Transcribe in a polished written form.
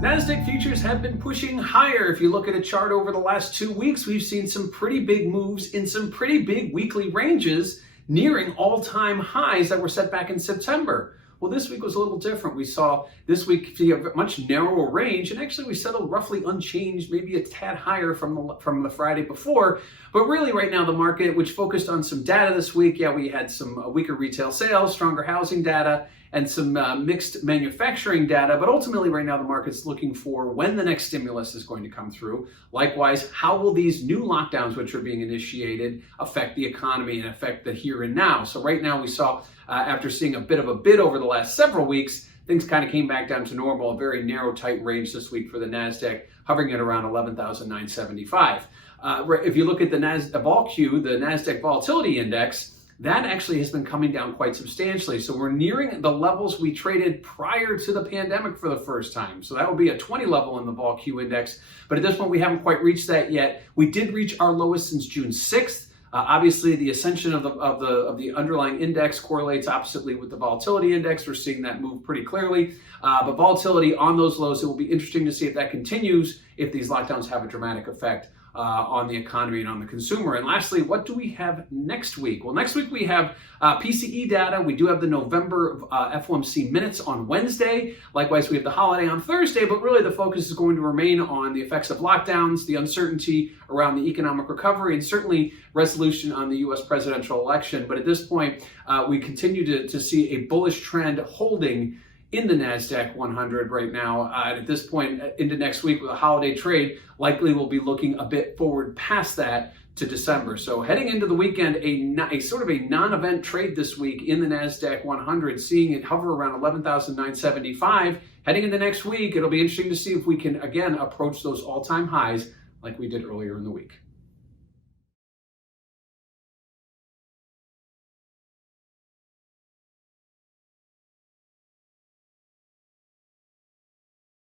Nasdaq futures have been pushing higher. If you look at a chart over the last 2 weeks, we've seen some pretty big moves in some pretty big weekly ranges, nearing all-time highs that were set back in September. Well, this week was a little different. We saw this week see a much narrower range, and actually we settled roughly unchanged, maybe a tad higher from the Friday before. But really right now the market, which focused on some data this week, we had some weaker retail sales, stronger housing data, and some mixed manufacturing data. But ultimately right now the market's looking for when the next stimulus is going to come through. Likewise, how will these new lockdowns which are being initiated affect the economy and affect the here and now? So right now we saw, after seeing a bit of a bid over the last several weeks, things kind of came back down to normal, a very narrow, tight range this week for the NASDAQ, hovering at around 11,975. If you look at the VolQ, the NASDAQ Volatility Index, that actually has been coming down quite substantially. So we're nearing the levels we traded prior to the pandemic for the first time. So that will be a 20 level in the VolQ index. But at this point, we haven't quite reached that yet. We did reach our lowest since June 6th. Obviously, the ascension of the underlying index correlates oppositely with the volatility index. We're seeing that move pretty clearly. But volatility on those lows, it will be interesting to see if that continues, if these lockdowns have a dramatic effect on the economy and on the consumer. And lastly, what do we have next week? Well, next week we have PCE data. We do have the November FOMC minutes on Wednesday. Likewise, we have the holiday on Thursday, but really the focus is going to remain on the effects of lockdowns, the uncertainty around the economic recovery, and certainly resolution on the US presidential election. But at this point, we continue to see a bullish trend holding in the NASDAQ 100 right now. At this point, into next week with a holiday trade, likely we'll be looking a bit forward past that to December. So heading into the weekend, a sort of a non-event trade this week in the NASDAQ 100, seeing it hover around 11,975. Heading into next week, it'll be interesting to see if we can again approach those all-time highs like we did earlier in the week.